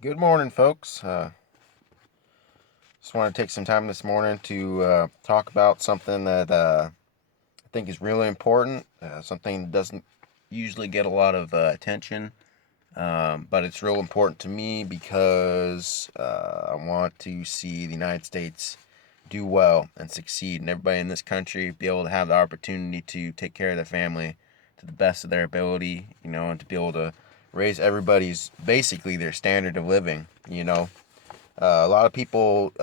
Good morning, folks. Just want to take some time this morning to talk about something that I think is really important. Something that doesn't usually get a lot of attention, but it's real important to me because I want to see the United States do well and succeed, and everybody in this country be able to have the opportunity to take care of their family to the best of their ability, and to be able to raise everybody's basically their standard of living. A lot of people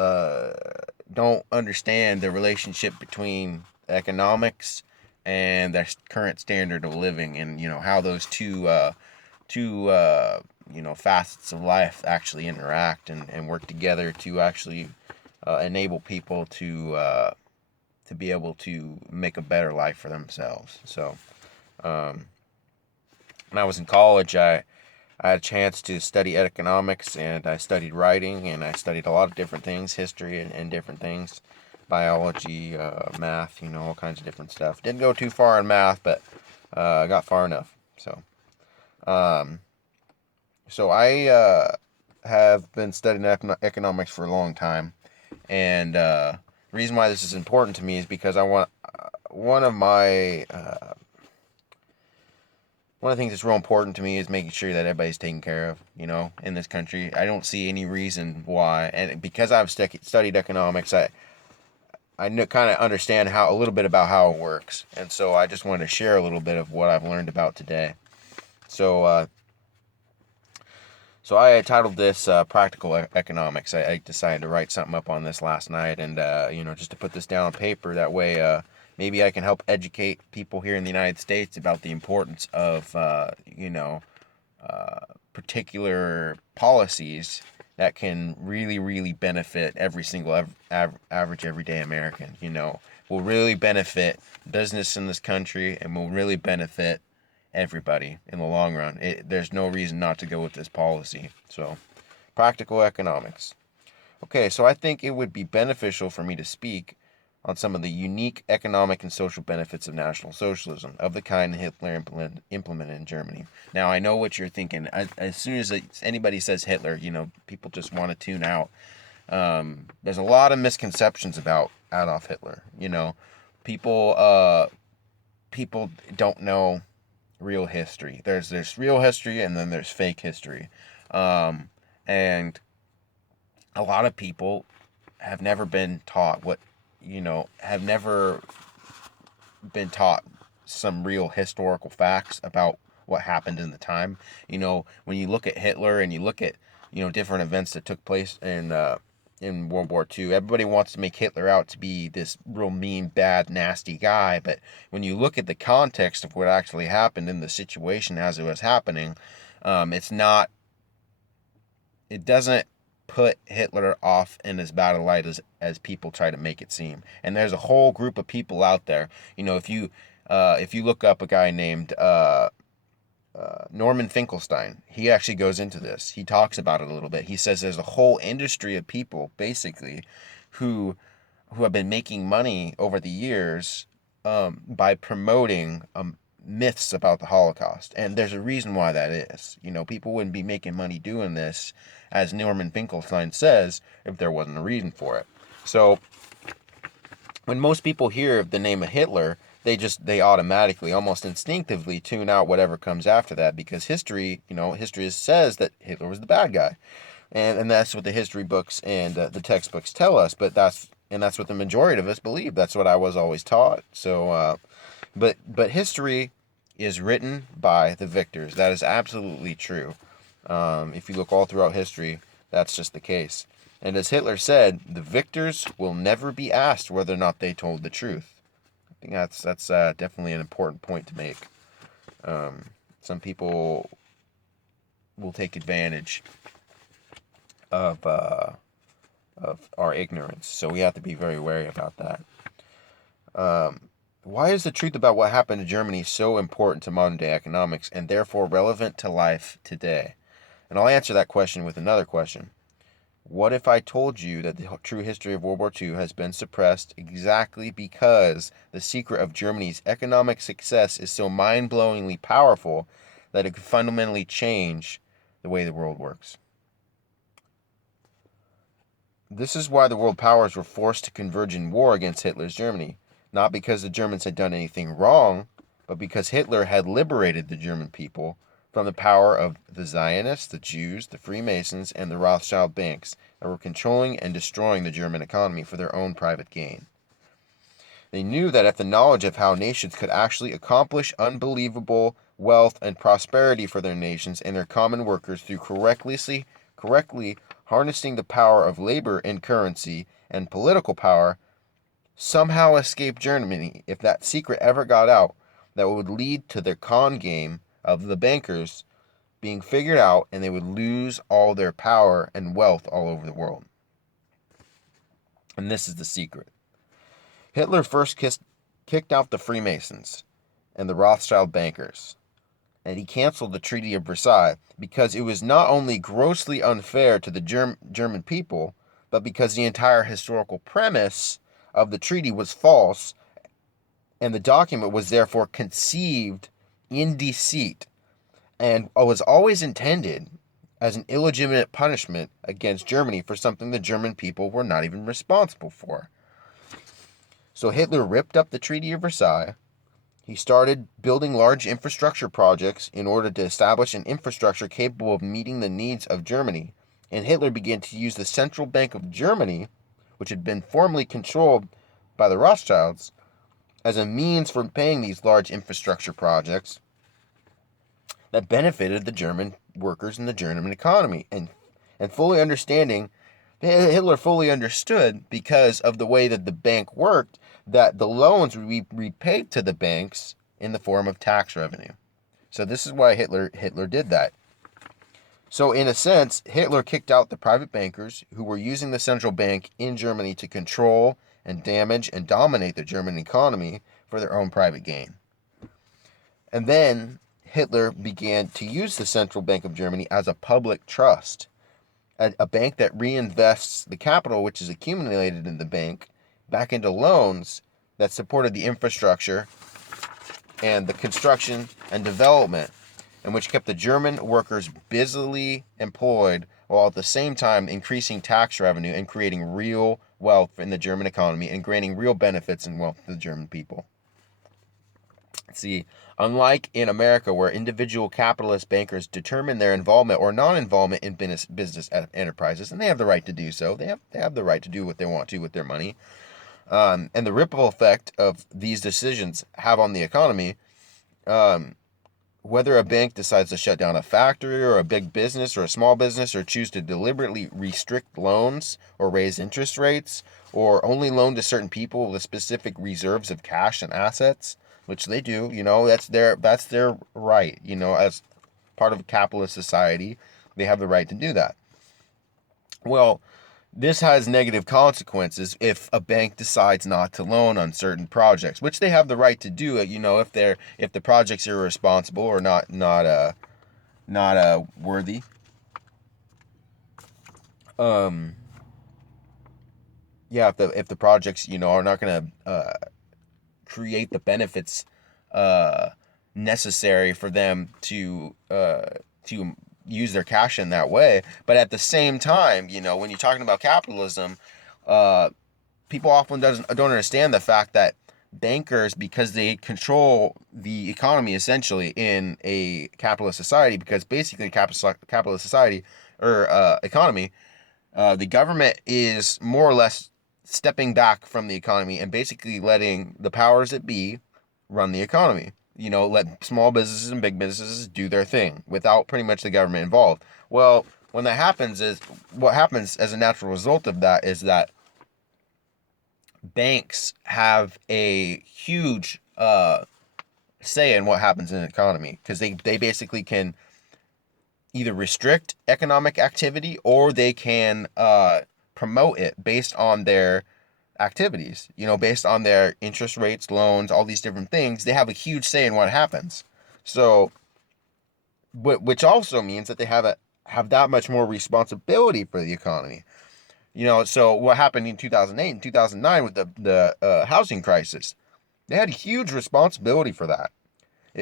don't understand the relationship between economics and their current standard of living, and how those two facets of life actually interact and work together to actually enable people to be able to make a better life for themselves. So um, when I was in college, I had a chance to study economics, and I studied writing, and I studied a lot of different things, history and different things, biology, math, all kinds of different stuff. Didn't go too far in math, but I got far enough. Um, so I have been studying economics for a long time, and the reason why this is important to me is because I want one of my one of the things that's real important to me is making sure that everybody's taken care of, in this country. I don't see any reason why, and because I've studied economics, I kind of understand how a little bit about how it works, and so I just wanted to share a little bit of what I've learned about today. So, so I titled this "Practical Economics." I decided to write something up on this last night, and just to put this down on paper. That way, maybe I can help educate people here in the United States about the importance of, particular policies that can really, really benefit every single average everyday American. Will really benefit business in this country and will really benefit everybody in the long run. There's no reason not to go with this policy. So, practical economics. Okay, so I think it would be beneficial for me to speak on some of the unique economic and social benefits of National Socialism, of the kind Hitler implemented in Germany. Now, I know what you're thinking. As soon as anybody says Hitler, people just want to tune out. There's a lot of misconceptions about Adolf Hitler. People people don't know real history. There's real history, and then there's fake history, and a lot of people have never been taught have never been taught some real historical facts about what happened in the time. When you look at Hitler and you look at different events that took place in World War II, everybody wants to make Hitler out to be this real mean, bad, nasty guy. But when you look at the context of what actually happened in the situation as it was happening, it's not. It doesn't put Hitler off in as bad a light as people try to make it seem. And there's a whole group of people out there. If you look up a guy named Norman Finkelstein, he actually goes into this. He talks about it a little bit. He says there's a whole industry of people basically who have been making money over the years by promoting myths about the Holocaust. And there's a reason why that is. People wouldn't be making money doing this, as Norman Finkelstein says, if there wasn't a reason for it. So when most people hear the name of Hitler, they automatically, almost instinctively, tune out whatever comes after that, because history says that Hitler was the bad guy, and that's what the history books and the textbooks tell us. But that's what the majority of us believe. That's what I was always taught. So, but history is written by the victors. That is absolutely true. If you look all throughout history, that's just the case. And as Hitler said, the victors will never be asked whether or not they told the truth. I think that's definitely an important point to make. Some people will take advantage of our ignorance, so we have to be very wary about that. Why is the truth about what happened to Germany so important to modern day economics and therefore relevant to life today? And I'll answer that question with another question. What if I told you that the true history of World War II has been suppressed exactly because the secret of Germany's economic success is so mind blowingly powerful that it could fundamentally change the way the world works? This is why the world powers were forced to converge in war against Hitler's Germany, not because the Germans had done anything wrong, but because Hitler had liberated the German people from the power of the Zionists, the Jews, the Freemasons, and the Rothschild banks that were controlling and destroying the German economy for their own private gain. They knew that if the knowledge of how nations could actually accomplish unbelievable wealth and prosperity for their nations and their common workers through correctly harnessing the power of labor and currency and political power, somehow escape Germany, if that secret ever got out, that would lead to the con game of the bankers being figured out, and they would lose all their power and wealth all over the world. And this is the secret. Hitler first kicked out the Freemasons and the Rothschild bankers, and he canceled the Treaty of Versailles because it was not only grossly unfair to the German people, but because the entire historical premise of the treaty was false, and the document was therefore conceived in deceit and was always intended as an illegitimate punishment against Germany for something the German people were not even responsible for. So Hitler ripped up the Treaty of Versailles. He started building large infrastructure projects in order to establish an infrastructure capable of meeting the needs of Germany. And Hitler began to use the Central Bank of Germany, which had been formerly controlled by the Rothschilds, as a means for paying these large infrastructure projects that benefited the German workers and the German economy. And fully understanding, Hitler fully understood, because of the way that the bank worked, that the loans would be repaid to the banks in the form of tax revenue. So this is why Hitler did that. So in a sense, Hitler kicked out the private bankers who were using the central bank in Germany to control and damage and dominate the German economy for their own private gain. And then Hitler began to use the Central Bank of Germany as a public trust, a bank that reinvests the capital which is accumulated in the bank back into loans that supported the infrastructure and the construction and development, and which kept the German workers busily employed while at the same time increasing tax revenue and creating real wealth in the German economy and granting real benefits and wealth to the German people. See, unlike in America, where individual capitalist bankers determine their involvement or non-involvement in business enterprises, and they have the right to do so. They have the right to do what they want to with their money. And the ripple effect of these decisions have on the economy, whether a bank decides to shut down a factory or a big business or a small business, or choose to deliberately restrict loans or raise interest rates or only loan to certain people with specific reserves of cash and assets, which they do, that's their right, as part of a capitalist society, they have the right to do that. Well, this has negative consequences if a bank decides not to loan on certain projects, which they have the right to do. If the projects are irresponsible or not worthy. If the projects are not going to create the benefits necessary for them to use their cash in that way. But at the same time, when you're talking about capitalism, people often don't understand the fact that bankers, because they control the economy essentially in a capitalist society, because basically capitalist society or economy, the government is more or less stepping back from the economy and basically letting the powers that be run the economy. Let small businesses and big businesses do their thing without pretty much the government involved. Well, when that happens, what happens as a natural result of that is that banks have a huge say in what happens in the economy, because they basically can either restrict economic activity or they can promote it based on their activities, based on their interest rates, loans, all these different things. They have a huge say in what happens. So, which also means that they have that much more responsibility for the economy. So what happened in 2008 and 2009 with the housing crisis, they had a huge responsibility for that.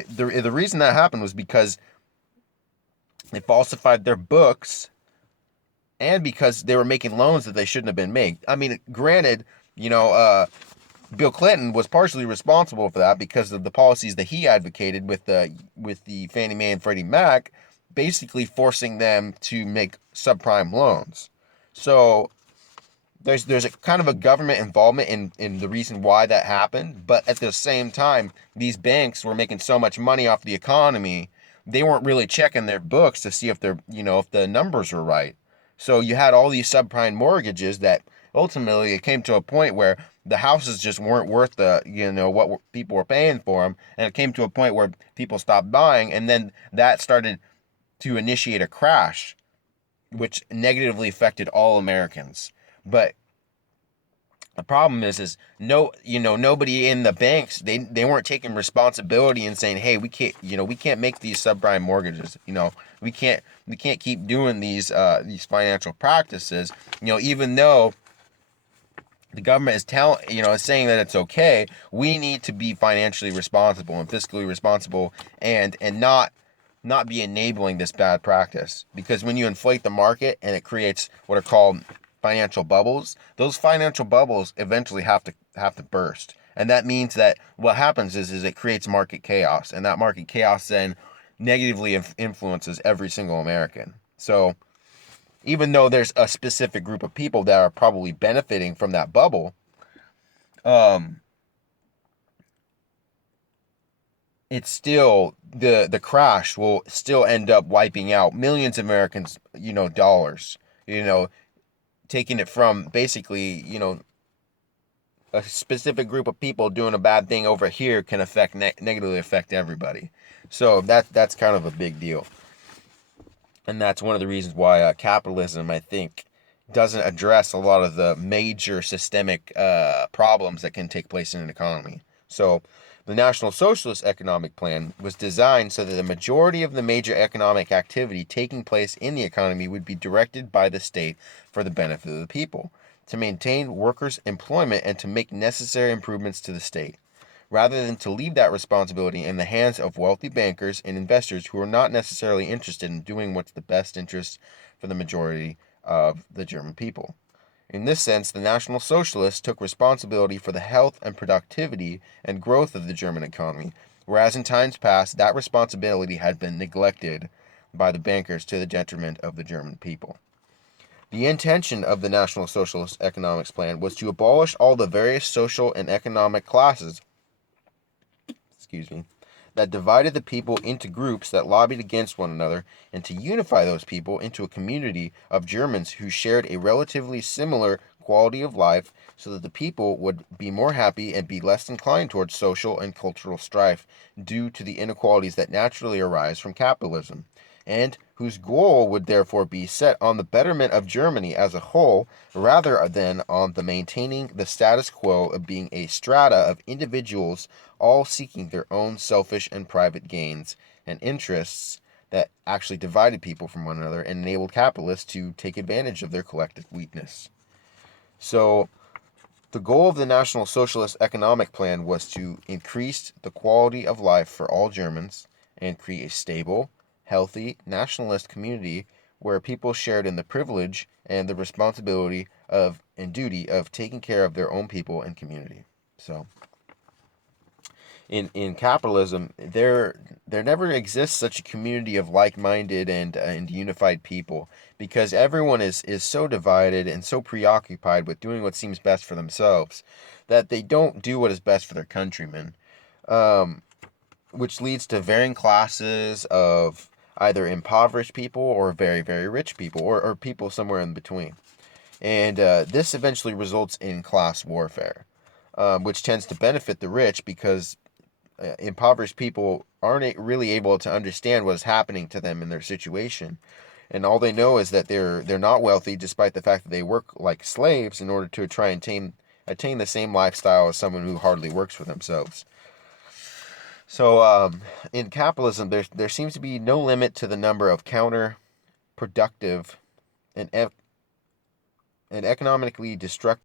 The reason that happened was because they falsified their books and because they were making loans that they shouldn't have been made. I mean, granted, Bill Clinton was partially responsible for that because of the policies that he advocated with the Fannie Mae and Freddie Mac, basically forcing them to make subprime loans. So there's a kind of a government involvement in the reason why that happened, but at the same time, these banks were making so much money off the economy, they weren't really checking their books to see if if the numbers were right. So you had all these subprime mortgages that ultimately it came to a point where the houses just weren't worth what people were paying for them, and it came to a point where people stopped buying, and then that started to initiate a crash, which negatively affected all Americans. But the problem is no, nobody in the banks, they weren't taking responsibility and saying, hey, we can't make these subprime mortgages. We can't keep doing these financial practices. Even though the government is saying that it's okay, we need to be financially responsible and fiscally responsible, and not be enabling this bad practice. Because when you inflate the market and it creates what are called financial bubbles, those financial bubbles eventually have to burst. And that means that what happens is it creates market chaos, and that market chaos then negatively influences every single American. So even though there's a specific group of people that are probably benefiting from that bubble, um, it's still the crash will still end up wiping out millions of Americans, dollars, taking it from basically, a specific group of people doing a bad thing over here can negatively affect everybody. So that's kind of a big deal. And that's one of the reasons why capitalism, I think, doesn't address a lot of the major systemic problems that can take place in an economy. So the National Socialist Economic Plan was designed so that the majority of the major economic activity taking place in the economy would be directed by the state for the benefit of the people, to maintain workers' employment and to make necessary improvements to the state, rather than to leave that responsibility in the hands of wealthy bankers and investors who are not necessarily interested in doing what's the best interest for the majority of the German people. In this sense, the National Socialists took responsibility for the health and productivity and growth of the German economy, whereas in times past that responsibility had been neglected by the bankers to the detriment of the German people. The intention of the National Socialist Economics Plan was to abolish all the various social and economic classes that divided the people into groups that lobbied against one another, and to unify those people into a community of Germans who shared a relatively similar quality of life, so that the people would be more happy and be less inclined towards social and cultural strife due to the inequalities that naturally arise from capitalism, and whose goal would therefore be set on the betterment of Germany as a whole, rather than on the maintaining the status quo of being a strata of individuals all seeking their own selfish and private gains and interests that actually divided people from one another and enabled capitalists to take advantage of their collective weakness. So the goal of the National Socialist Economic Plan was to increase the quality of life for all Germans and create a stable, healthy, nationalist community where people shared in the privilege and the responsibility of and duty of taking care of their own people and community. So in capitalism, there never exists such a community of like-minded and unified people, because everyone is so divided and so preoccupied with doing what seems best for themselves that they don't do what is best for their countrymen, which leads to varying classes of either impoverished people or very, very rich people, or people somewhere in between. And this eventually results in class warfare, which tends to benefit the rich because impoverished people aren't really able to understand what is happening to them in their situation, and all they know is that they're not wealthy, despite the fact that they work like slaves in order to try and attain the same lifestyle as someone who hardly works for themselves. So in capitalism, there seems to be no limit to the number of counterproductive and economically destructive